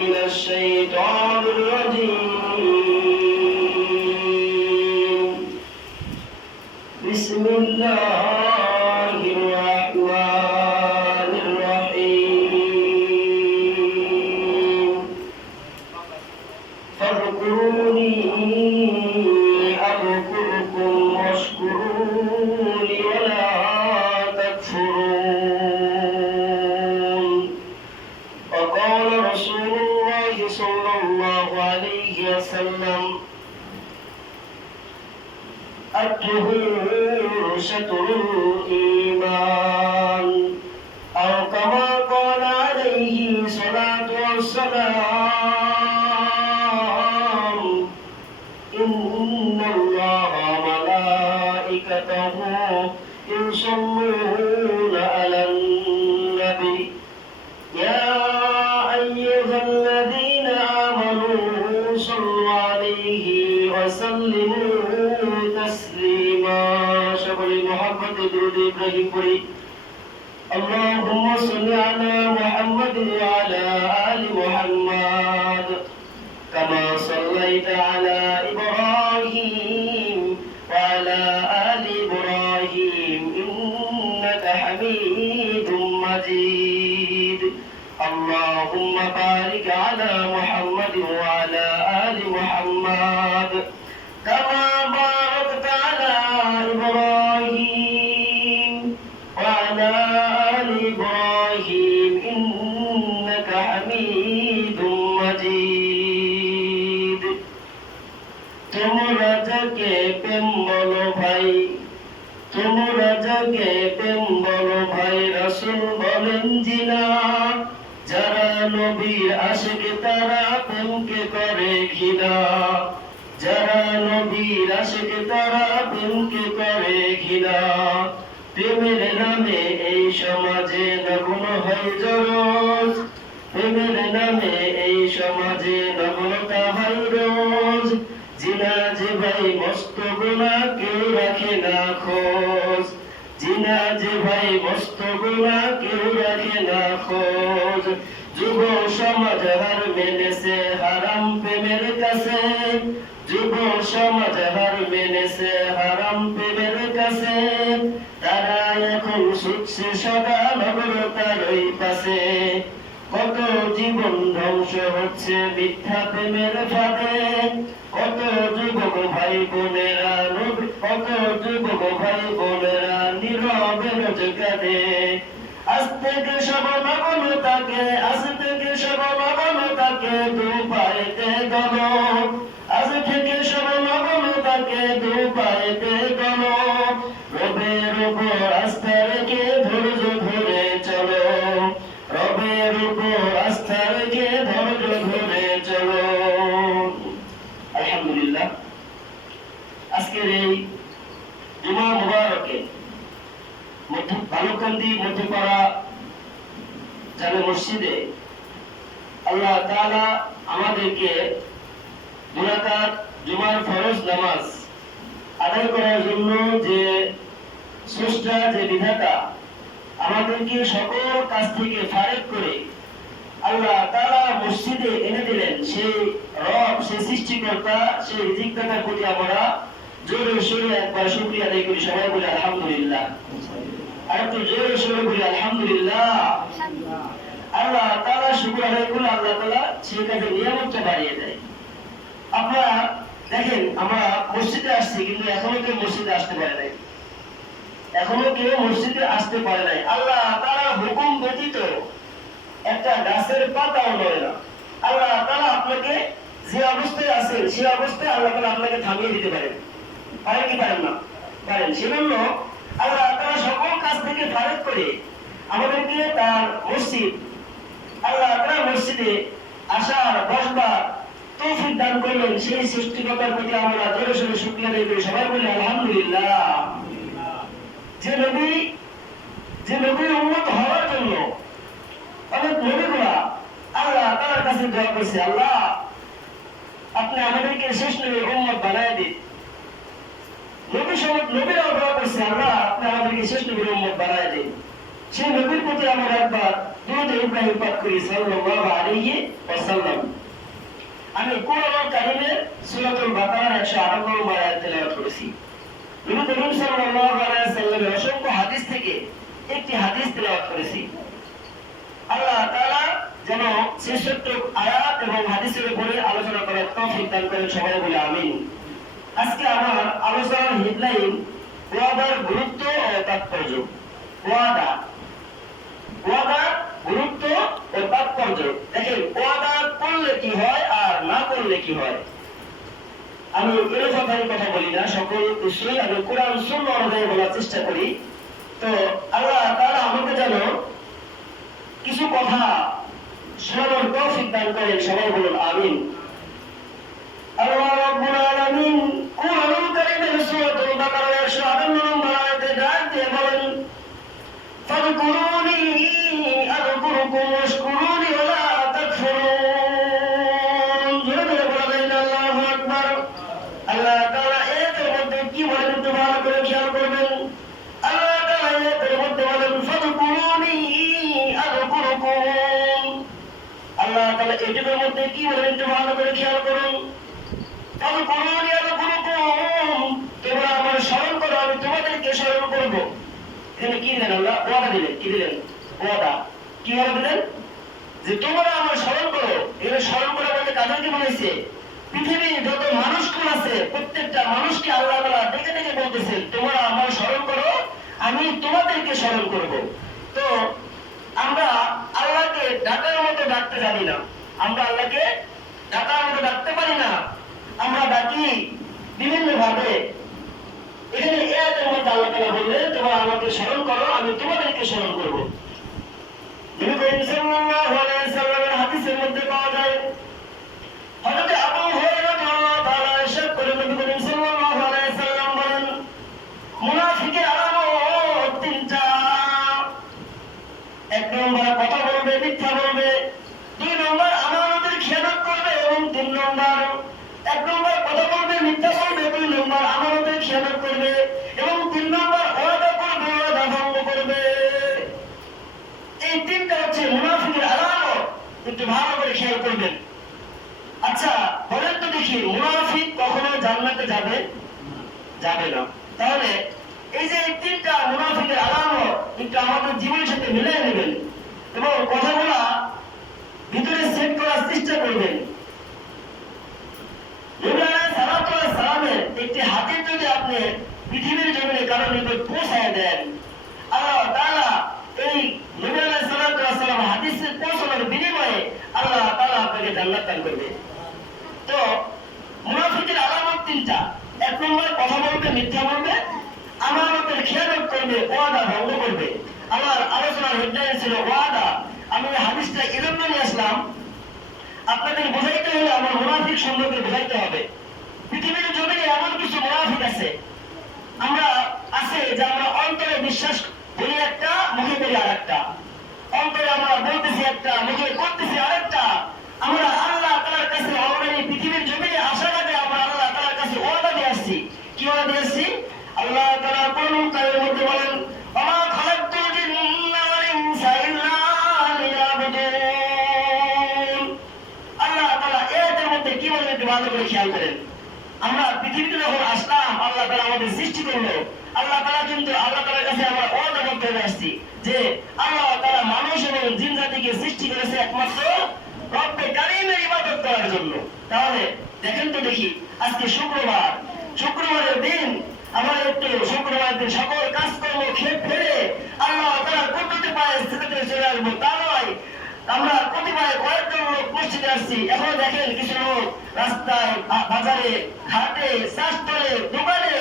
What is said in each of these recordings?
من الشيطان الرجيم بسم الله الرحمن الرحيم فاذكروني أذكركم واشكروا لي ولا تكفرون وقال رسول الله صلى الله عليه وسلم الطهور شطر الإيمان أو كما قال عليه الصلاة والسلام إن الله وملائكته يصلون على النبي يا أيها الذين آمنوا صلوا عليه وسلموا تسليما شكر محمد درود إبراهيم قري اللهم صل على محمد وعلى آل محمد كما صليت على إبراهيم وعلى آل إبراهيم إنك حميد مجيد اللهم بارك على محمد وعلى آل محمد كما باركت على إبراهيم وعلى آل إبراهيم إنك حميد مجيد তোমরা যাকে প্রেম বলো ভাই তোমরা যাকে প্রেম বলো ভাই রাসূল বলেন জিনা যারা নবীর আশিক তারা প্রেমকে করে ঘৃণা যারা নবীর আশিক তারা প্রেমকে করে ঘৃণা প্রেমের নামে এই সমাজে নগ্ন হয় জরজ প্রেমের নামে এই সমাজে নগ্নতা হয় রোজ জিনা যে ভাই মস্ত গুনাহ কেউ রাখে না খোঁজ জিনা যে ভাই মস্ত গুনাহ কেউ রাখে না খোঁজ যুব সমাজ হার মেনেছে হারাম প্রেমের কাছে যুব সমাজ হার মেনেছে হারাম প্রেমের কাছে তারা এখন ছুটছে সদা নগ্নতার ওই পাশে কত জীবন ধ্বংস হচ্ছে মিথ্যা প্রেমের ফাঁদে কত যুবক ভাই বোনেরা কত যুবক ভাই বোনেরা নীরবে রোজ কাঁদে আজ থেকে সব নগ্নতাকে আজ থেকে সব নগ্নতাকে দু পায়েতে গলো আজ থেকে সব নগ্নতাকে দু পায়েতে গলো রবের উপর আস্থা রেখে ধৈর্য ধরে চলো রবের উপর আস্থা রেখে ধৈর্য ধরে চলো আলহামদুলিল্লাহ আজকের এই জুমা মুবারকে ভালুকান্দি মধ্যপাড়া জামে মসজিদে আল্লাহ তাআলা আমাদেরকে দুরাকাত জুমার ফরজ নামাজ আদায় করার জন্য যে স্রষ্টা যে বিধাতা আমাদেরকে সকল কাজ থেকে ফারেক করে আল্লাহ তাআলা মসজিদে এনে দিলেন সেই রব সেই সৃষ্টিকর্তা সেই রিজিকদাতার প্রতি আমরা জোরে সোরে একবার শুকরিয়া আদায় করি সবাই বলি আলহামদুলিল্লাহ আর একটু জোরে সোরে বলি আলহামদুলিল্লাহ আল্লাহ তাআলা শুকর আদায় করলে আল্লাহ তাআলা সেই কাজে নিয়ামতটা বাড়িয়ে দেয় আপনারা দেখেন আমরা মসজিদে আসছি কিন্তু এখনো কেউ মসজিদে আসতে পারে নাই এখনো কেউ মসজিদে আসতে পারে নাই আল্লাহ তাআলা হুকুম ব্যতীত একটা গাছের পাতাও নড়ে না আল্লাহ তাআলা আপনাকে যে অবস্থায় আছেন সেই অবস্থায় আল্লাহ তাআলা আপনাকে থামিয়ে দিতে পারেন পারেন কি পারেন না পারেন সেজন্য আল্লাহ তাআলা সকল কাজ থেকে ফারেক করে আমাদেরকে তার মসজিদ আল্লাহ তাআলা মসজিদে আসার বসবার তৌফিক দান করলেন সেই সৃষ্টিকর্তার প্রতি আমরা জোরে সোরে শুকরিয়া আদায় করি সবাই বলি আলহামদুলিল্লাহ যে নবীর উম্মত হওয়ার জন্য অনেক নবীগুলা আল্লাহ তাআলার কাছে দোয়া করছে আল্লাহ আপনি আমাদেরকে শেষ নবীর উম্মত বানায় দিন নবীরাও দোয়া করছে আল্লাহ আপনি আমাদেরকে শেষ নবীর উম্মত বানায় দিন সেই নবীর প্রতি আমরা একবার দুরূদ ইব্রাহিম পাঠ করি সাল্লাল্লাহু আলাইহি ওয়াসাল্লাম। আমি কোরআনুল কারীমের সূরাতুল বাকারার 108 নম্বর আয়াত তেলাওয়াত করেছি। নবী করিম সাল্লাল্লাহু আলাইহি ওয়াসাল্লামের অসংখ্য হাদিস থেকে একটি হাদিস তেলাওয়াত করেছি। আল্লাহ তাআলা যেন শ্রেষ্ঠ আয়াত এবং হাদিসের উপরে আলোচনা করার তৌফিক দান করেন, সবাই বলে আমিন। আজকে আমার আলোচনার হেডলাইন ওয়াদার গুরুত্ব ও তাৎপর্য। ওয়াদা, ওয়াদার গুরুত্ব ও তাৎপর্য। দেখেন, ওয়াদা করলে কি হয় আর না করলে কি হয়। আমি এলোফাতারি কথা বলি না, সকল বিষয় আমি কোরআন সুন্নাহ অনুযায়ী বলার চেষ্টা করি। তো আল্লাহ তাআলা আমাকে যেন কিছু কথা শোনার তৌফিক দান করেন, সবাই বলুন আমিন। আল্লাহ রাব্বুল আলামিন কোরআনুল কারীমের সূরাতুল বাকারার 108 নম্বর আয়াতে ডাক দিয়ে বলেন, ফাযকুরুনি আযকুরুকুম ওয়াশকুরুনি ওয়ালা তাকফুরুন। জোরে জোরে বলেন আল্লাহু আকবার। আল্লাহ তাআলা এর মধ্যে কি বলেন একটু ভালো করে খেয়াল করবেন। আল্লাহ তাআলা এর মধ্যে বলেন ফাযকুরুনি আযকুরুকুম। আল্লাহ তাআলা এর মধ্যে কি বলেন একটু ভালো করে খেয়াল করুন। ফাযকুরুনি আযকুরুকুম, তোমরা আমার স্মরণ করো, আমি তোমাদেরকে স্মরণ করব। এখানে কি দিলেন আল্লাহ? ওয়াদা দিলেন। কি দিলেন? ওয়াদা। কি ওয়াদা দিলেন? যে তোমরা আমার স্মরণ করো। এখানে স্মরণ করা বলতে কাদেরকে বলেছে? পৃথিবীর যত মানুষগুলো আছে প্রত্যেকটা মানুষকে আল্লাহ তাআলা ডেকে ডেকে বলতেছেন, তোমরা আমার স্মরণ করো, আমি তোমাদেরকে স্মরণ করব। তো আমরা আল্লাহকে ডাকার মতো ডাকতে জানি না, আমরা আল্লাহকে ডাকার মতো ডাকতে পারি না, আমরা ডাকি বিভিন্ন ভাবে। এখানে আয়াতের মধ্যে আল্লাহ তাআলা বললেন, তোমরা আমাকে স্মরণ করো, আমি তোমাদেরকে স্মরণ করব। নবী করিম সাল্লাল্লাহু আলাইহি ওয়াসাল্লামের হাদিসের মধ্যে পাওয়া যায়, হযরত আবু হুরায়রা রাদিয়াল্লাহু তাআলা ইরশাদ করেন, নবী করিম সাল্লাল্লাহু আলাইহি ওয়াসাল্লাম বলেন, মুনাফিকের আলামত তিনটা। এক নম্বর কথা বলবে, মিথ্যা বলবে। দুই নম্বর আমানতের খেয়ানত করবে। এবং তিন নম্বর, এক নম্বর কথা বলবে, মিথ্যা বলবে। দুই নম্বর আমানতের খেয়ানত করবে। এবং তিন নম্বর ওয়াদা করবে, ওয়াদা ভঙ্গ করবে। এই তিনটা হচ্ছে মুনাফিকের আলামত। একটু ভালো করে খেয়াল করবেন। আচ্ছা বলেন তো দেখি, মুনাফিক কখনো জান্নাতে যাবে? যাবে না। তাহলে এই যে এই তিনটা মুনাফিকের আলামত একটু আমাদের জীবনের সাথে মিলিয়ে নেবেন এবং কথাগুলো ভিতরে সেট করার চেষ্টা করবেন। নবী আলাইহিস সালাতু ওয়াস সালামের একটি হাদিস যদি আপনি পৃথিবীর জমিনে কারো নিকট পৌঁছায় দেন, আল্লাহ তাআলা এই নবী আলাইহিস সালাতু ওয়াস সালাম হাদিসে পৌঁছানোর বিনিময়ে আল্লাহ তাআলা আপনাকে জান্নাত দান করবে। তো মুনাফিকের আলামত তিনটা। এক নম্বর কথা বলবে, মিথ্যা বলবে, আমানতের খেয়ানত করবে, ওয়াদা ভঙ্গ করবে। আমার আলোচনার হেডলাইন ছিল ওয়াদা। আমি হাদিসটা এজন্য নিয়ে আসলাম, আপনাদের বোঝাইতে হলে আমার মুনাফিক সম্পর্কে বোঝাইতে হবে। পৃথিবীর জমিনে এমন কিছু মুনাফিক আছে, আমরা আছে যে আমরা অন্তরে বিশ্বাস বলি একটা, মুখে বলি আরেকটা। অন্তরে আমরা বলতেছি একটা, মুখে করতেছি আরেকটা। আমরা আল্লাহ তাআলার কাছে অলরেডি পৃথিবীর জমিনে আসার আগে আমরা আল্লাহ তাআলার কাছে ওয়াদা দিয়ে আসছি। কি ওয়াদা দিয়ে আসছি? আল্লাহ তাআলা কোরআনুল কারীমের মধ্যে বলেন, ওয়া মা খালাকতুল জিন্না ওয়াল ইনসা ইল্লা লিয়াবুদুন। আল্লাহ তাআলা এর মধ্যে কি বলেন একটু ভালো করে খেয়াল করেন। আমরা পৃথিবীতে যখন আসলাম, আল্লাহ তাআলা আমাদের সৃষ্টি করলো। আল্লাহ তাআলা কিন্তু আল্লাহ তাআলার কাছে আমরা ওয়াদা করতে আসছি যে আল্লাহ তাআলা মানুষ এবং জিন জাতিকে সৃষ্টি করেছে একমাত্র রব্বে কারীমের ইবাদত করার জন্য। তাহলে দেখেন তো দেখি, আজকে শুক্রবার, শুক্রবারের দিন আমরা একটু শুক্রবারের দিন সকল কাজকর্ম ফেলে আল্লাহ তাআলার কুদরতে পায়ে স্থিতিতে চলে আসবো, তা নয়। আমরা প্রতিবারে কয়েকজন লোক মসজিদে আসছি, এখন দেখেন কিছু লোক রাস্তায়, বাজারে, ঘাটে, চাষতলে, দোকানে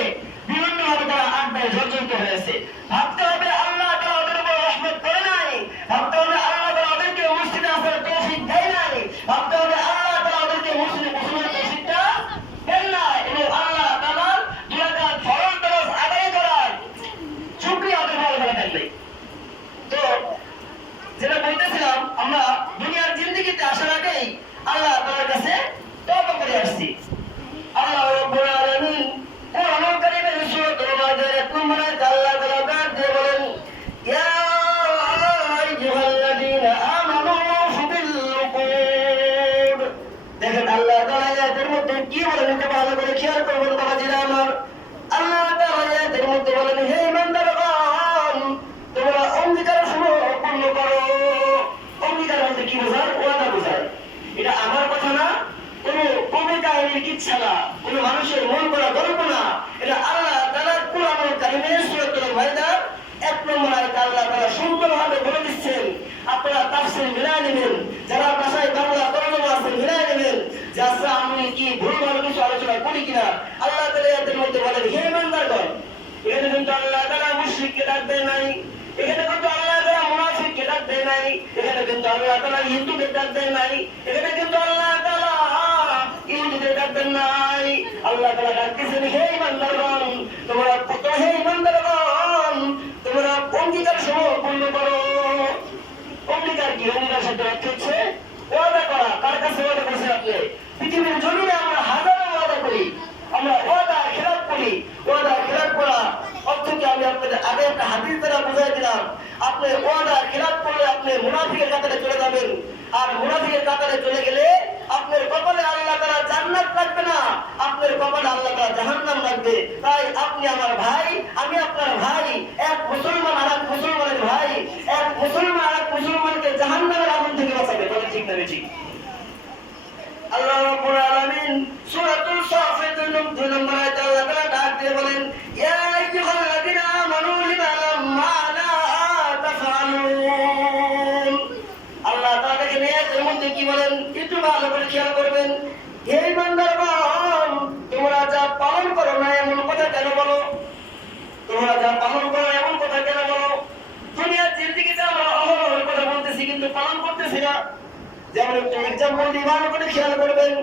বিভিন্ন ভাবে তারা আড্ডায় জর্জরিত হয়েছে। ভাবতে হবে আল্লাহ তাআলা ওদের উপর রহমত করে নাই, ভাবতে হবে আল্লাহ তাআলা ওদেরকে মসজিদে আসার তৌফিক দেয় নাই, ভাবতে হবে আল্লাহ তাআলা ওদেরকে মসজিদে বসানোর তৌফিকটা দেন নাই। এবং আল্লাহ তাআলার দুই রাকাত ফরজ নামাজ আদায় করার শুকরিয়া আদায় করা দেন নাই। তো যেটা বলতেছিলাম, আমরা দুনিয়ার জিন্দেগিতে আসার আগেই আল্লাহ তাআলার কাছে তওবা করে আসছি। আল্লাহ রাব্বুল আলামিন কোরআনুল কারীমের সূরাতুল মাইদার 1 নম্বর আয়াতে আল্লাহ তাআলা ডাক দিয়ে কি বলেন একটু ভালো করে খেয়াল করবেন বাবাজিরা আমার। আল্লাহ তাআলা আয়াতের মধ্যে বলেন, হে ইমানদারগণ, তোমরা অঙ্গীকার সমূহ পূর্ণ করো। অঙ্গীকার বলতে কি বোঝায়? ওয়াদা বোঝায়। এটা আমার কথা না, কোনো কবি কাহিনীর কিচ্ছা না, কোনো মানুষের মন করা গল্প না। এটা আল্লাহ তাআলা কুরআনুল কারীমের সূরাতুল মাইদা 1 নম্বর আয়াতে আল্লাহ তাআলা সুন্দরভাবে বলে দিচ্ছেন। আপনারা তাফসীর মিলায় নেবেন, যারা ভাষায় বাংলা তরজমা আছে মিলায় নেবেন, যে আচ্ছা আমি কি ভুলভাল কিছু আলোচনা করি কিনা। আল্লাহ তাআলা এর মধ্যে বলেন, হে ইমানদারগণ, এখানে কিন্তু আল্লাহ তাআলা মুশরিককে ডাক দেয় নাই, এখানে কিন্তু আল্লাহ তাআলা মুনাফিককে ডাক দেয় নাই, এখানে কিন্তু আল্লাহ তাআলা হিন্দুদের ডাক দেয় নাই, এখানে কিন্তু আল্লাহ তাআলা ইহুদিদের ডাক দেন নাই। আল্লাহ তাআলা ডাক দিয়েছেন, হে ইমানদারগণ, তোমরা হে ইমানদারগণ, তোমরা অঙ্গীকার সমূহ পূর্ণ করো। অঙ্গীকার কি? অঙ্গীকার শব্দের অর্থ হচ্ছে ওয়াদা করা। কার কাছে ওয়াদা করছেন আপনি? পৃথিবীর জমিনে আমরা হাজারো ওয়াদা করি, আমরা ওয়াদা খেলাপ করি। ওয়াদা খেলাপ করা অর্থ কি আমি আপনাদের আগে একটা হাদিস দ্বারা বুঝাই দিলাম। আপনি ওয়াদা খেলাপ করলে আপনি মুনাফিকের কাতারে চলে যাবেন, আর মুনাফিকের কাতারে চলে গেলে আপনার কপালে আল্লাহ তাআলা জান্নাত রাখবে না, আপনার কপালে আল্লাহ তাআলা জাহান্নাম রাখবে। তাই আপনি আমার ভাই, আমি আপনার ভাই, এক মুসলমান আর এক মুসলমানের ভাই, এক মুসলমান আর এক মুসলমানকে জাহান্নামের আগুন থেকে বাঁচাবে। বলে ঠিক না বেঠিক? আল্লাহ রাব্বুল আলামিন সূরাতুল সাফাত 2 নম্বর আয়াতে আল্লাহ তাআলা ডাক দিয়ে বলেন, ইয়া আইয়ুহাল্লাযীনা আমানু লিমা লাম্মা লা তাফআলুন। আল্লাহ তাআলা এখানে এর মধ্যে কি বলেন একটু ভালো করে খেয়াল করবেন। হে ইমানদারগণ, তোমরা যা পালন করো না এমন কথা কেন বলো? তোমরা যা পালন করো এমন কথা কেন বলো? দুনিয়ার জিন্দেগিতে আমরা অহরহ কথা বলতেছি কিন্তু পালন করতেছি না। যেমন একটু এক্সাম্পল দিয়ে ভালো করে খেয়াল করবেন।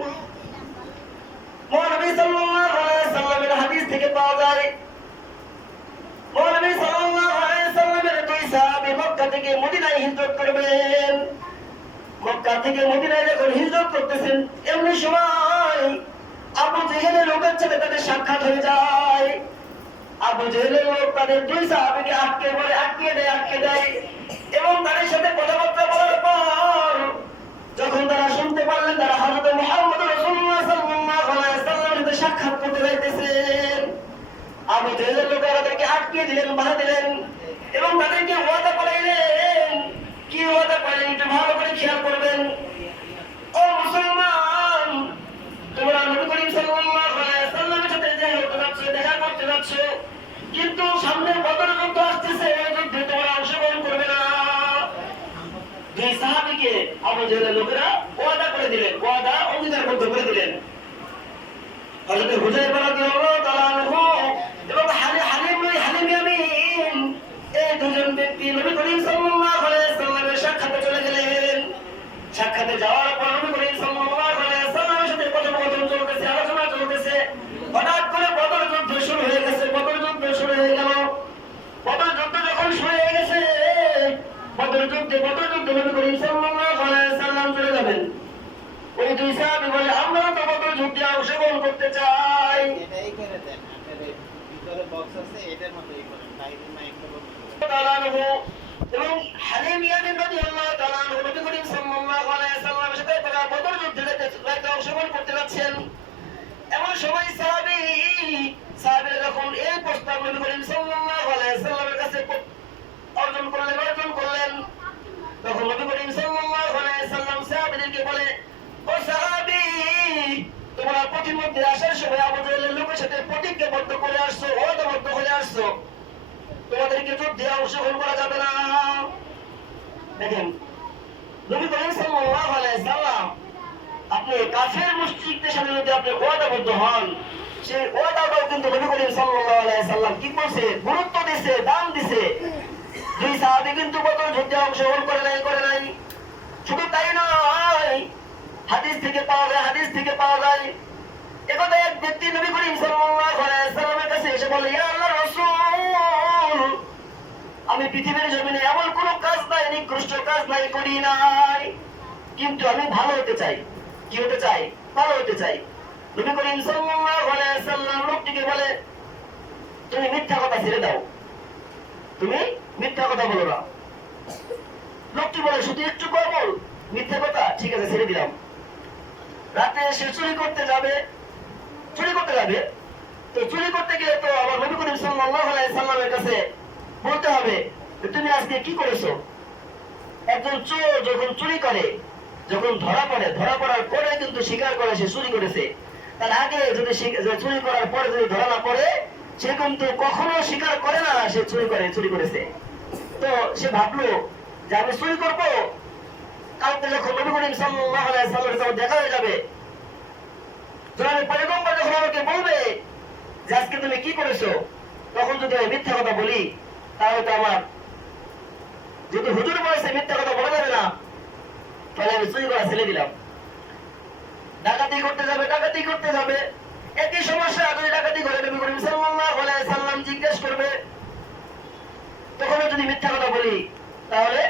নবী সাল্লাল্লাহু আলাইহি সাল্লামের হাদিস থেকে পাওয়া যায়, নবী সাল্লাল্লাহু আলাইহি সাল্লামের দুই সাহাবী মক্কা থেকে মদিনায় হিজরত করবেন। মক্কা থেকে মদিনায় যখন হিজরত করতেছেন, এমনি সময় আবু জেহেলের লোকের সাথে তাদের সাক্ষাৎ হয়ে যায়। আবু জেহেলের লোক তাদের দুই সাহাবীকে আটকে দেয় এবং তাদের সাথে কথাবার্তা বলার পর যখন তারা শুনতে পারলেন তারা হযরত মুহাম্মদ রাসূলুল্লাহ সাল্লাল্লাহু আলাইহি ওয়াসাল্লামের সাথে সাক্ষাৎ করতে যাইতেছেন, আবু জেহেলের লোকেরা তাদেরকে আটকে দিলেন, বাধা দিলেন এবং তাদেরকে ওয়াদা করাইলেন। কি ওয়াদা করলেন একটু ভালো করে খেয়াল করবেন। ও মুসলমান, তোমরা নবী করিম সাল্লাল্লাহু আলাইহি ওয়াসাল্লামের সাথে দেখা করতে যাচ্ছ, কিন্তু সামনে বদর যুদ্ধ আসতেছে, এই যুদ্ধে তোমরা অংশগ্রহণ করবে না। দুই সাহাবীকে আবু জেহেলের লোকেরা ওয়াদা করে দিলেন, ওয়াদা অঙ্গীকারবদ্ধ করে দিলেন। হযরত হুযায়ফা রাদিয়াল্লাহু তাআলা আনহু এবং হালিম ইয়ামিন এই দুজন ব্যক্তি নবী করিম সাল্লাল্লাহু আলাইহি ওয়াসাল্লামের সাক্ষাতে চলে গেলেন। সাক্ষাতে যাওয়ার পর নবী করিম সাল্লাল্লাহু আলাইহি ওয়াসাল্লামের সাথে কথোপকথন চলতেছে, আলোচনা চলতেছে। হঠাৎ করে বদর যুদ্ধ শুরু হয়ে গেছে। বদর যুদ্ধ শুরু হয়ে গেল। বদর যুদ্ধ যখন শুরু হয়ে গেছে, বদর যুদ্ধে নবী করিম সাল্লাল্লাহু আলাইহি ওয়াসাল্লাম চলে যাবেন। ওই দুই সাহাবী বলে, আমরা তো বদর যুদ্ধে অংশগ্রহণ করতে চাই। এটাই করে দেন, আপনাদের ভিতরে বক্স আছে, এটার মধ্যেই করেন, বাইরে মাইকটা বন্ধ করে তাআলা আনহু এবং হালিম ইয়ামিন রাদিয়াল্লাহু তাআলা আনহু নবী করিম সাল্লাল্লাহু আলাইহি ওয়াসাল্লামের সাথে তারা বদর যুদ্ধে অংশগ্রহণ করতে যাচ্ছেন। এমন সময় সাহাবীরা যখন এই প্রস্তাব নবী করিম সাল্লাল্লাহু আলাইহি ওয়াসাল্লামের কাছে অর্জন করলেন, তখন নবী করিম সাল্লাল্লাহু আলাইহি ওয়াসাল্লাম সাহাবীদেরকে বলে, ও সাহাবী, তোমরা প্রতিমধ্যে আসার সময় আবু জেহেলের লোকের সাথে প্রতিজ্ঞাবদ্ধ করে আসছো, ওয়াদাবদ্ধ হয়ে আসছো, তোমাদেরকে যুদ্ধে অংশগ্রহণ করা যাবে না। দেখেন নবী করিম সাল্লাল্লাহু আলাইহি ওয়াসাল্লাম, আপনি কাফের মুশরিকদের সাথে যদি আপনি ওয়াদাবদ্ধ হন, সেই ওয়াদাটাও কিন্তু নবী করিম সাল্লাল্লাহু আলাইহি ওয়াসাল্লাম কি করছে? গুরুত্ব দিয়েছে, দাম দিয়েছে। দুই সাহাবী কিন্তু বদর যুদ্ধে অংশগ্রহণ করে নাই। শুধু তাই নয়, হাদিস থেকে পাওয়া যায় একদা এক ব্যক্তি নবী করিম সাল্লাল্লাহু আলাইহি ওয়াসাল্লামের কাছে এসে বলে, ইয়া আল্লাহর রাসূল, আমি পৃথিবীর জমিনে এমন কোন কাজ নাই, নিকৃষ্ট কাজ নাই, করি নাই, কিন্তু আমি ভালো হতে চাই। কি হতে চাই? ভালো হতে চাই। নবী করিম সাল্লাল্লাহু আলাইহি ওয়াসাল্লাম লোকটিকে বলে, তুমি মিথ্যা কথা ছেড়ে দাও, তুমি মিথ্যা কথা বলো না। লোকটি বলে, শুধু একটু বল মিথ্যা কথা, ঠিক আছে ছেড়ে দিলাম। রাতে সে চুরি করতে যাবে, চুরি করতে যাবে, তো চুরি করতে গেলে তো আমার নবী করিম সাল্লাল্লাহু আলাইহি সাল্লামের কাছে বলতে হবে তুমি আজকে কি করেছো। একজন চোর যখন চুরি করে, যখন ধরা পড়ার পরে কিন্তু স্বীকার করে সে চুরি করেছে। তার আগে যদি চুরি করার পরে যদি ধরা না পড়ে, সে কিন্তু কখনো স্বীকার করে না সে চুরি করেছে। তো সে ভাবলো যে আমি চুরি করবো, কালকে যখন নবী করিম সাল্লাল্লাহু আলাইহি সাল্লামের সাথে দেখা হয়ে যাবে, যখন পয়গম্বর যখন আমাকে বলবে যে আজকে তুমি কি করেছো, তখন যদি আমি মিথ্যা কথা বলি, তাহলে তো আমার যেহেতু হুজুর বলেছে মিথ্যা কথা বলা যাবে না, তাহলে আমি চুরি করা ছেড়ে দিলাম। ডাকাতি করতে যাবে, একই সমস্যা। যদি ডাকাতি করে নবী করিম সাল্লাল্লাহু আলাইহি সাল্লাম জিজ্ঞেস করবে, তখন যদি মিথ্যা কথা বলি, তাহলে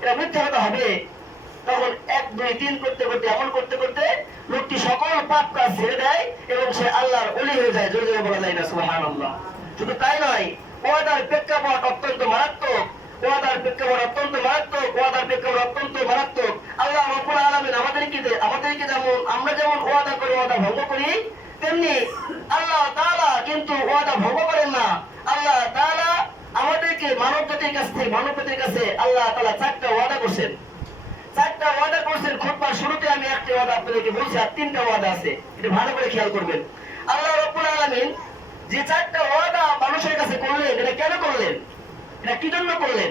এটা মিথ্যা কথা হবে। তখন 1 2 3 করতে এমন করতে লোকটি সকল পাপ কাজ ছেড়ে দেয় এবং সে আল্লাহর ওলি হয়ে যায়। জোরে জোরে বলা যায় না সুবহানাল্লাহ। শুধু তাই নয়, ওয়াদার প্রেক্ষাপট অত্যন্ত মারাত্মক। আল্লাহ রাব্বুল আলামিন আমাদেরকে যেমন আমরা যেমন ওয়াদা করে ওয়াদা ভঙ্গ করি, তেমনি আল্লাহ তাআলা কিন্তু ওয়াদা ভঙ্গ করেন না। আল্লাহ তাআলা আমাদেরকে মানব জাতির কাছে আল্লাহ তাআলা 4টা ওয়াদা করছেন। খুতবার শুরুতে আমি একটা ওয়াদা আপনাদেরকে বলছি, আর 3টা ওয়াদা আছে, এটা ভালো করে খেয়াল করবেন। আল্লাহ রাব্বুল আলামিন যে 4টা ওয়াদা মানুষের কাছে করলেন, এটা কেন করলেন, এটা কি জন্য করলেন?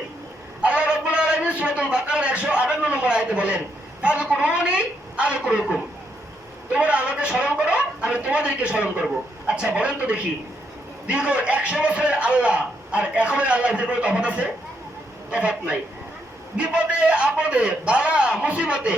আল্লাহ রাব্বুল আলামিন সূরাতুল বাকারার 158 নম্বর আয়াতে বলেন, ফাযকুরুনি আযকুরুকুম, তোমরা আমাকে স্মরণ করো, আমি তোমাদেরকে স্মরণ করব। আচ্ছা বলেন তো দেখি, দীর্ঘ 100 বছরের আল্লাহ আর এখনের আল্লাহর ভিতরে কোনো তফাৎ আছে? তফাৎ নাই। বিপদে আপদে বালা মুসিবতে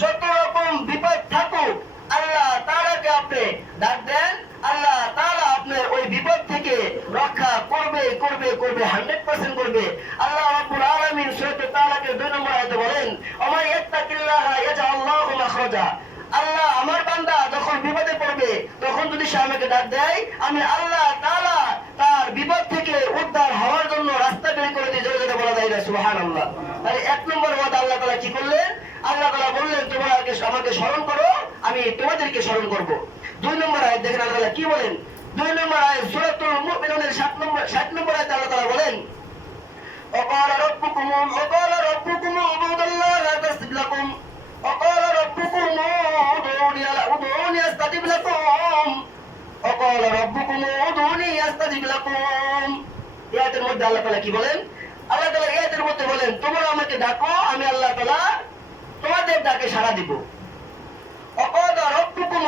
যত রকম বিপদ থাকুক, আল্লাহ তাআলাকে আপনি ডাক দেন, আল্লাহ তাআলা আপনার ওই বিপদ থেকে রক্ষা করবে 100% করবে। আল্লাহ রাব্বুল আলামিন সূরা তাআলাকে 2 নম্বর আয়াতে বলেন, ওয়া ইয়াত্তাকিল্লাহা ইয়াজআল্লাহু মাখরাজা, আল্লাহ আমার বান্দা যখন বিপদে পড়বে, তখন যদি সে আমাকে ডাক দেয়, আমি আল্লাহ তাআলা তার বিপদ থেকে উদ্ধার হওয়ার জন্য রাস্তা বের করে দিই। জোরে জোরে বলা যায় না সুবহানাল্লাহ। তাহলে 1 নম্বর ওয়াদা আল্লাহ তাআলা কি করলেন? আল্লাহ তাআলা বললেন তোমরা আমাকে স্মরণ করো, আমি তোমাদেরকে স্মরণ করব। 2 নম্বর আয়াত দেখেন আল্লাহ তাআলা কি বলেন। 2 নম্বর আয়াত সূরাতুল মুমিনুনের 60 নম্বর আয়াতে আল্লাহ তাআলা বলেন, وقال ربكم اعبدوا لا تستجب لكم وقال ربكم ادعوني استجب لكم وقال ربكم ادعوني استجب لكم। এই আয়াতের মধ্যে আল্লাহ তাআলা কি বলেন? আল্লাহ তাআলা এই আয়াতের মধ্যে বলেন, তোমরা আমাকে ডাকো, আমি আল্লাহ তাআলা তোমাদের ডাকে সাড়া দিব। وقال ربكم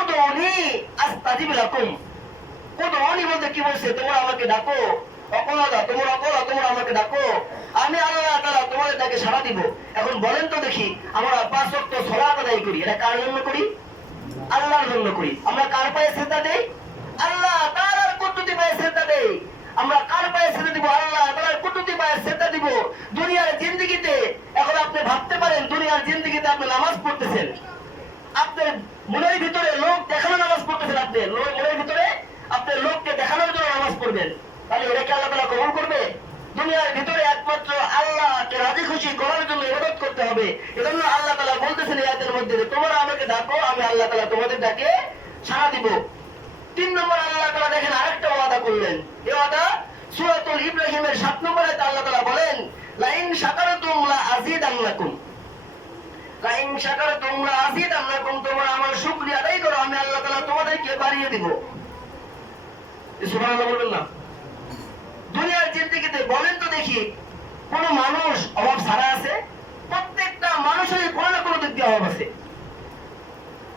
ادعوني استجب لكم, উদউনি বলতে কি বলছে? তোমরা আমাকে ডাকো, তোমরা আমাকে ডাকো, আমি আল্লাহ তাআলা তোমাদের ডাকে সাড়া দিব। এখন বলেন তো দেখি, আমরা 5 ওয়াক্ত সালাত আদায় করি, এটা কার জন্য করি? আল্লাহর জন্য করি। আমরা কার পায়ে সিজদা দেই? আল্লাহ তাআলার কুদরতি পায়ে সিজদা দেই। আমরা কার পায়ে সিজদা দিব? আল্লাহ তাআলার কুদরতি পায়ে সিজদা দিব। দুনিয়ার জিন্দেগিতে এখন আপনি ভাবতে পারেন, দুনিয়ার জিন্দেগিতে আপনি নামাজ পড়তেছেন, আপনার মনের ভিতরে লোক দেখানো নামাজ পড়তেছেন, আপনি মনের ভিতরে আপনি লোককে দেখানোর জন্য নামাজ পড়বেন, তাহলে এটাকে আল্লাহ তাআলা কবুল করবে? দুনিয়ার ভিতরে একমাত্র আল্লাহকে রাজি খুশি করার জন্য ইবাদত করতে হবে। এজন্য আল্লাহ তাআলা বলতেছেন এই আয়াতের মধ্যে, তোমরা আমাকে ডাকো, আমি আল্লাহ তাআলা তোমাদের ডাকে সাড়া দিব। 3 নম্বর আল্লাহ তাআলা দেখেন আরেকটা ওয়াদা করলেন। এই ওয়াদা সূরাতুল ইব্রাহিমের 7 নম্বর আয়াতে আল্লাহ তাআলা বলেন, লাইন শাকারতুম লা আযীদান্নাকুম, লাইন শাকারতুম লা আযীদান্নাকুম, তোমরা আমার শুকরিয়া আদায় করো, আমি আল্লাহ তাআলা তোমাদেরকে বাড়িয়ে দিব। সুবহানাল্লাহ বলবেন না? দুনিয়ার জিন্দেগিতে বলেন তো দেখি, কোন মানুষ অভাব ছাড়া আছে? প্রত্যেকটা মানুষের কোনো না কোনো দিক দিয়ে অভাব আছে,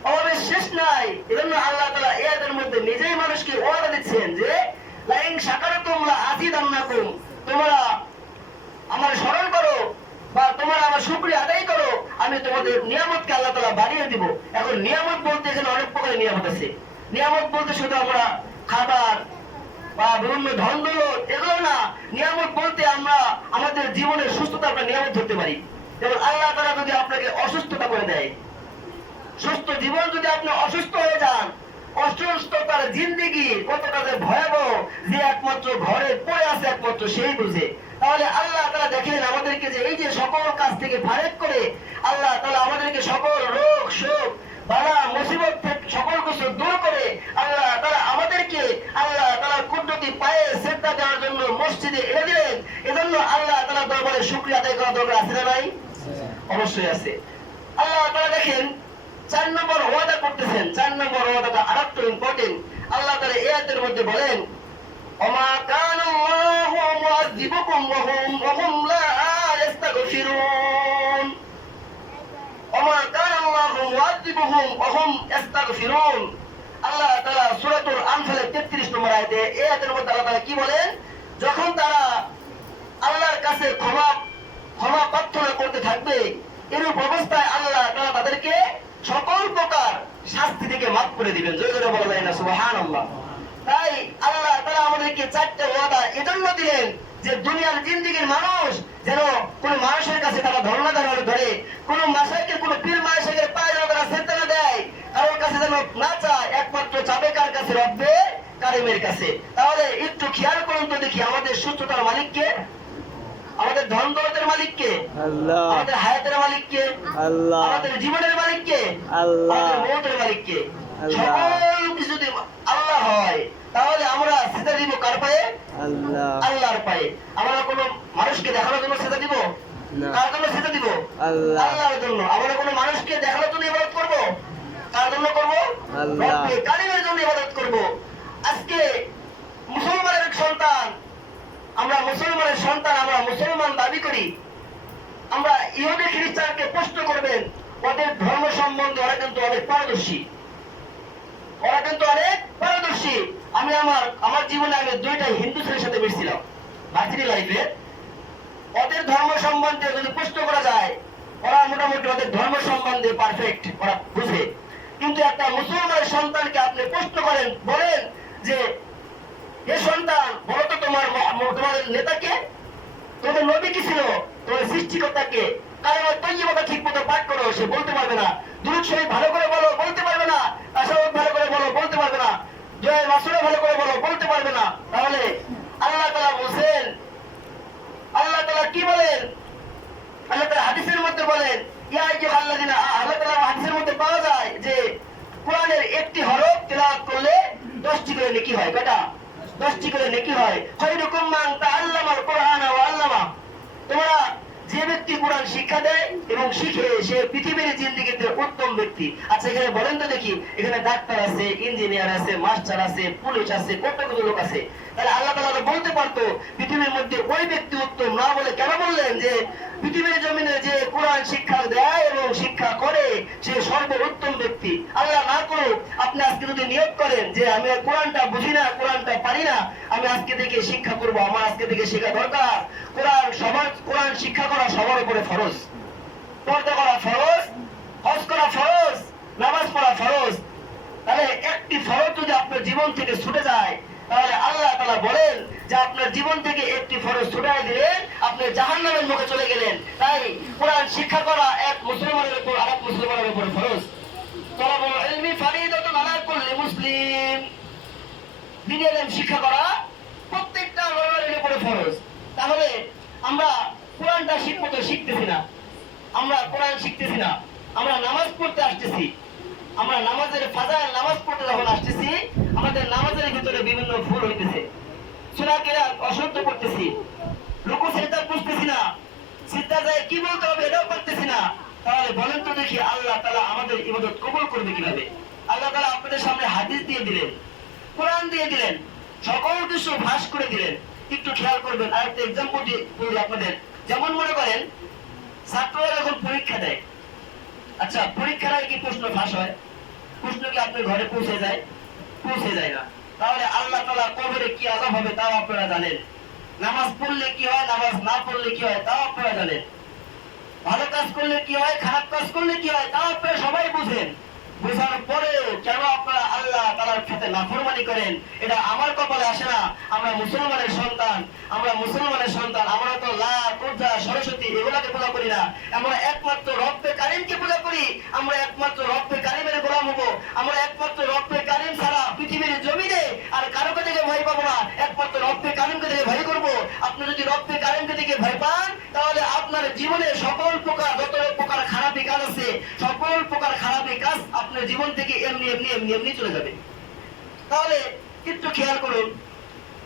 অভাবের শেষ নাই। এজন্য আল্লাহ তাআলা এই আয়াতের মধ্যে নিজেই মানুষকে ওয়াদা দিচ্ছেন যে লাইন শাকারতুম লা আযীদান্নাকুম, তোমরা আমার স্মরণ করো বা তোমরা আমার শুকরিয়া আদায় করো, আমি তোমাদের নিয়ামতকে আল্লাহ তাআলা বাড়িয়ে দিব। এখন নিয়ামত বলতে এখানে অনেক প্রকারের নিয়ামত আছে। নিয়ামত বলতে শুধু আমরা খাবার বা বিভিন্ন ধন দৌলত এগুলো না, নিয়ামত বলতে আমরা আমাদের জীবনের সুস্থতা আমরা নিয়ামত ধরতে পারি। যেমন আল্লাহ তাআলা যদি আপনাকে অসুস্থতা করে দেয়, সুস্থ জীবন যদি আপনি অসুস্থ হয়ে যান, অসুস্থতার জিন্দেগি কতটা যে ভয়াবহ, যে একমাত্র ঘরে পড়ে আছে একমাত্র সেই বুঝে। তাহলে আল্লাহ তাআলা দেখেন আমাদেরকে যে এই যে সকল কাজ থেকে ফারেক করে আল্লাহ তাআলা আমাদেরকে সকল রোগ শোক বালা মুসিবত থেকে সকল কিছু দূর করে পায়ে সেজদা দেওয়ার জন্য মসজিদে এনে দিলেন, এজন্য আল্লাহ তাআলা দরবারে শুকরিয়া আদায় করা দরকার আছে না নাই? অবশ্যই আছে। আল্লাহ তাআলা দেখেন 4 নম্বর ওয়াদা করতেছেন। 4 নম্বর ওয়াদাটা আরেকটু ইম্পর্টেন্ট। আল্লাহ তাআলা এই আয়াতের মধ্যে বলেন, ওমা কানাল্লাহু মুআযযিবুকুম ওয়া হুম লা ইস্তাগফিরুন। ওমা কানাল্লাহু মুআযযিবুহুম ওয়া হুম ইস্তাগফিরুন। আল্লাহ তাআলা সূরাতুল আনফালের 33 নম্বর আয়াতে এই আয়াতের মধ্যে আল্লাহ তাআলা কি বলেন, যখন তারা আল্লাহর কাছে ক্ষমা প্রার্থনা করতে থাকবে, এরূপ অবস্থায় আল্লাহ তাআলা তাদেরকে সকল প্রকার শাস্তি থেকে মাফ করে দিবেন। জোরে জোরে বলা যায় না সুবহানাল্লাহ। তাই আল্লাহ তাআলা আমাদেরকে 4টা ওয়াদা এজন্য দিলেন যে দুনিয়ার জিন্দেগির মানুষ যেন কোন মানুষের কাছে তারা ধর্ণা ধরে, কোন মাশায়েখের কোন পীর মাশায়েখের পায়ে যেন তারা সেজদা না দেয়, কারোর কাছে যেন না চায়, একমাত্র চাবে কার কাছে? রব্বে কারিমের কাছে। তাহলে একটু খেয়াল করুন তো দেখি, আমাদের সুস্থতার মালিক কে? আমাদের ধন দৌলতের মালিক কে? আল্লাহ। আমাদের হায়াতের মালিক কে? আল্লাহ। আমাদের জীবনের মালিক কে? আল্লাহ। আমাদের মওতের মালিক কে? সকল কিছু যদি আল্লাহ হয়, তাহলে আমরা সেজদা দিব কার পায়ে? আল্লাহ, আল্লাহর পায়ে। আমরা কোন মানুষকে দেখানোর জন্য সেজদা দিব না। কার জন্য সেজদা দিব? আল্লাহ, আল্লাহর জন্য। আমরা কোন মানুষকে দেখানোর জন্য ইবাদত করব? কার জন্য করব? আল্লাহ, রব্বে কারিমের জন্য ইবাদত করব। আজকে মুসলমানের সন্তান, আমরা মুসলমানের সন্তান, আমরা মুসলমান দাবি করি, আমরা ইহুদি খ্রিস্টানকে প্রশ্ন করবেন, ওদের ধর্ম সম্বন্ধে ওরা কিন্তু অনেক পারদর্শী, ওরা কিন্তু অনেক পারদর্শী। আমি আমার জীবনে আমি 2টা হিন্দু ছেলের সাথে মিশছিলাম ভার্সিটি লাইফে। ওদের ধর্ম সম্বন্ধে যদি প্রশ্ন করা যায়, ওরা মোটামুটি ওদের ধর্ম সম্বন্ধে পারফেক্ট, ওরা বুঝে। কিন্তু একটা মুসলমানের সন্তানকে আপনি প্রশ্ন করেন, বলেন যে এ সন্তান বলো তো তোমাদের নেতাকে, তোমাদের নবী কি ছিল, তোমার সৃষ্টিকর্তাকে? কারণ তৈয়বা ঠিক মতো পাঠ করো, সে বলতে পারবে না। দুরূদ শরীফ ভালো করে বলো, বলতে পারবে না। তাশাহুদ ভালো করে বলো, বলতে পারবে না। জয় রাসূল ভালো করে বলো, বলতে পারবে না। তাহলে আল্লাহ তাআলা বলেন, আল্লাহ তাআলা কি বলেন? আল্লাহ তাআলা হাদিসের মধ্যে বলেন, ইয়া আইয়ুহাল্লাযিনা, আল্লাহ তাআলা হাদিসের মধ্যে পাওয়া যায় যে কোরআনের একটি হরফ তেলাওয়াত করলে 10টি করে নেকি হয়। কয়টা? 10টি করে নেকি হয়। খায়রুকুম মান তাআল্লামাল কুরআনা ওয়া আল্লামা। তোমরা যে ব্যক্তি কোরআন শিক্ষা দেয় এবং শিখে, সে পৃথিবীর জিন্দেগিতে উত্তম ব্যক্তি। আচ্ছা, এখানে বলেন তো দেখি, এখানে ডাক্তার আছে, ইঞ্জিনিয়ার আছে, মাস্টার আছে, পুলিশ আছে, কত কত লোক আছে। তাহলে আল্লাহ তাআলা বলতে পারতো পৃথিবীর মধ্যে ওই ব্যক্তি উত্তম, না বলে কেন বললেন যে পৃথিবীর জমিনে যে কোরআন শিক্ষা দেয় এবং শিক্ষা করে সে সর্বোত্তম ব্যক্তি? আল্লাহ না করুক, আপনি আজকে যদি নিয়োগ করেন যে আমি কোরআনটা বুঝি না, কোরআনটা পারি না, আমি আজকে থেকে শিক্ষা করব, আমার আজকে থেকে শেখা দরকার। কোরআন শিক্ষা করা সবার উপরে ফরজ, পর্দা করা ফরজ, হজ করা ফরজ, নামাজ পড়া ফরজ। তাহলে একটি ফরজ যদি আপনার জীবন থেকে ছুটে যায়, তাহলে আল্লাহ তাআলা বলেন যে আপনার জীবন থেকে একটি ফরজ ছুটাই দিলেন, আপনি জাহান্নামের মুখে চলে গেলেন। তাই কোরআন শিক্ষা করা এক মুসলমানের উপর আরেক মুসলমানের উপর ফরজ। তলাবুল ইলমি ফারিদাতুন আলা কুল্লি মুসলিম। দ্বীনি ইলম শিক্ষা করা প্রত্যেকটা মুসলমানের উপর ফরজ। তাহলে আমরা কোরআনটা ঠিকমতো শিখতেছি না, আমরা কোরআন শিখতেছি না, আমরা নামাজ পড়তে আসতেছি, আমরা নামাজের ফাজাইল নামাজ পড়তে যখন আসতেছি, আমাদের নামাজের ভিতরে বিভিন্ন ভুল হইতেছে, সূরা কিরাত অশুদ্ধ করতেছি, রুকু সিজদা বুঝতেছি না, সিজদা যায় কি বলতে হবে এটাও পারতেছি না। তাহলে বলেন তো দেখি, আল্লাহ তাআলা আমাদের ইবাদত কবুল করবে কিভাবে? আল্লাহ তাআলা আপনাদের সামনে হাদিস দিয়ে দিলেন, কোরআন দিয়ে দিলেন, সকল কিছু ভাস করে দিলেন। একটু খেয়াল করবেন, আরেকটা एग्जांपल বলি আপনাদের। যেমন মনে করেন ছাত্ররা যখন পরীক্ষা দেয়, আচ্ছা পরীক্ষার কি প্রশ্ন ফাঁস হয়? প্রশ্ন কি আপনার ঘরে পৌঁছে যায়? পৌঁছে যায় না। তাহলে আল্লাহ তাআলা কবরে কি আযাব হবে তাও আপনারা জানেন। নামাজ পড়লে কি হয়, নামাজ না পড়লে কি হয় তাও আপনারা জানেন। ভালো কাজ করলে কি হয়, খারাপ কাজ করলে কি হয় তাও আপনারা সবাই বুঝেন। বুঝার পরেও কেন আপনারা আল্লাহ তাআলার সাথে নাফরমানি করেন? এটা আমার কপালে আসে না। আমরা মুসলমানের সন্তান, আমরা মুসলমানের সন্তান, আমরা তো লাত, উজ্জা, সরস্বতী এগুলাকে পূজা করি না। আমরা একমাত্র রব্বে কারিমকে পূজা করি। আমরা একমাত্র রব্বে কারিমের গোলাম হব। আমরা একমাত্র রব্বে কারিম ছাড়া পৃথিবীর জমিনে আর কারোকে থেকে ভয় পাবো না। একমাত্র রব্বে কারিমকে থেকে ভয় করব। আপনি যদি রব্বে কারিমকে থেকে ভয় পান, তাহলে আপনার জীবনে সকল প্রকার যত প্রকার খারাপি কাজ আছে, সকল প্রকার খারাপি কাজ আপনার জীবন থেকে এমনি চলে যাবে। তাহলে একটু খেয়াল করুন,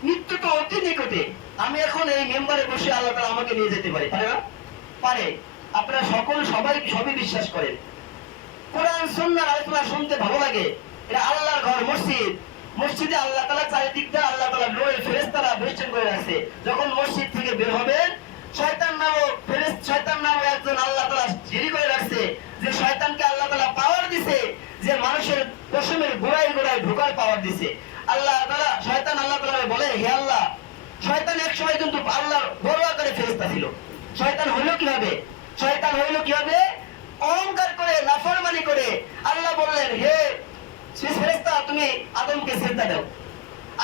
মৃত্যু তো অতি নিকটে। আমি এখন এই মেম্বারে বসে আল্লাহ তাআলা আমাকে নিয়ে যেতে পারে, পারে না? পারে। আপনারা সবই বিশ্বাস করেন। কোরআন সুন্নাহর আলোচনা শুনতে ভালো লাগে। এটা আল্লাহর ঘর, মসজিদ। মসজিদে আল্লাহ তাআলা চারিদিক দিয়ে আল্লাহ তাআলা নূরের ফেরেশতারা বেষ্টন করে রাখছে। যখন মসজিদ থেকে বের হবেন, শয়তান নামক একজন আল্লাহ তাআলা জিরি করে রাখছে, যে শয়তানকে আল্লাহ তাআলা পাওয়ার দিছে, যে মানুষের পশমের গোড়ায় গোড়ায় ঢোকার পাওয়ার দিছে। আল্লাহ তাআলা বলে, হে আল্লাহ, শয়তান এক সময় কিন্তু আল্লাহর বড় আকারে ফেরেশতা ছিল। শয়তান হইল কিভাবে? অহংকার করে, নাফরমানি করে। আল্লাহ বললেন, হে ফেরেশতা, তুমি আদমকে সিজদা দাও।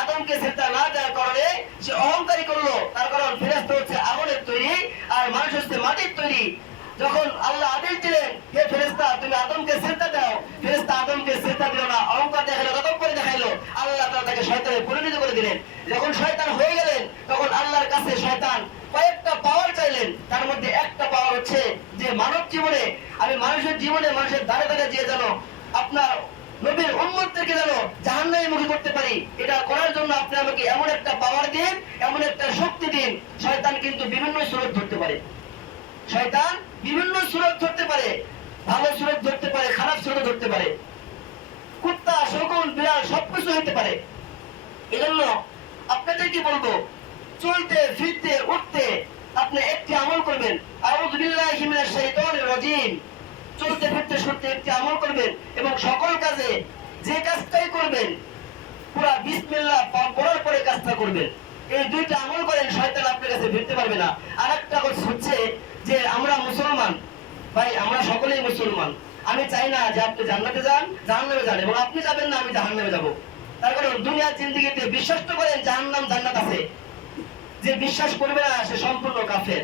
আদমকে সিজদা না দেওয়ার কারণে সে অহংকারী করলো। তার কারণ ফেরেশতা হচ্ছে আগুনের তৈরি আর মানুষ হচ্ছে মাটির তৈরি। যখন আল্লাহ আদেশ দিলেন, হে ফেরেশতা, তুমি আদমকে সিজদা দাও, ফেরেশতা আদমকে সিজদা দিল না, অহংকার দেখাইলো, তদব্বর দেখাইলো। আল্লাহ তাআলা তাকে শয়তানে পরিণত করে দিলেন। যখন শয়তান হয়ে গেলেন, তখন আল্লাহর কাছে শয়তান কয়েকটা পাওয়ার চাইলেন। তার মধ্যে একটা পাওয়ার হচ্ছে যে মানব জীবনে, আমি মানুষের জীবনে, মানুষের দ্বারে দ্বারে যে যেন আপনার নবীর উম্মতদেরকে যেন জাহান্নামে করতে পারি, এটা করার জন্য আপনি আমাকে এমন একটা পাওয়ার দিন, এমন একটা শক্তি দিন। শয়তান কিন্তু বিভিন্ন সুরত ধরতে পারে। শয়তান বিভিন্ন সুরত ধরতে পারে, ভালো সুরত ধরতে পারে, খারাপ সুরত ধরতে পারে। কুত্তা, শকুন, বিড়াল সবকিছু হতে পারে। এজন্য আপনাদেরকে বলবো, চলতে ফিরতে উঠতে আপনি একটি আমল করবেন, আউযু বিল্লাহি মিনাশ শাইতানির রাজিম। চলতে ফিরতে শুনতে একটি আমল করবেন এবং সকল কাজে যে কাজটাই করবেন পুরা বিসমিল্লাহ পড়ার পরে কাজটা করবেন। এই দুইটা আমল করেন, শয়তান আপনার কাছে ভিড়তে পারবে না। আরেকটা কথা হচ্ছে যে আমরা মুসলমান ভাই, আমরা সকলেই মুসলমান। আমি চাই না যে আপনি জান্নাতে যান, জাহান্নামে যান, এবং আপনি যাবেন না আমি জাহান্নামে যাব। তার কারণ দুনিয়ার জিন্দেগিতে বিশ্বাস তো করেন জাহান্নাম জান্নাত আছে, যে বিশ্বাস করবে না সে সম্পূর্ণ কাফের।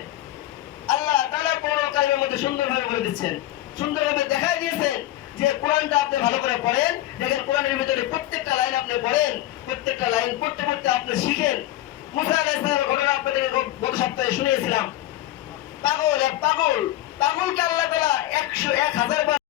আল্লাহ তাআলা কোরআন কারীমের মধ্যে সুন্দরভাবে বলে দিচ্ছেন, সুন্দরভাবে দেখাই দিয়েছেন যে কোরআনটা আপনি ভালো করে পড়েন। দেখেন কোরআনের ভিতরে প্রত্যেকটা লাইন আপনি পড়েন, প্রত্যেকটা লাইন পড়তে পড়তে আপনি শিখেন। মুসা আলাইহিস সালামের ঘটনা আপনাদেরকে গত সপ্তাহে শুনিয়েছিলাম। পাগলকে আল্লাহ তাআলা 100,000 বার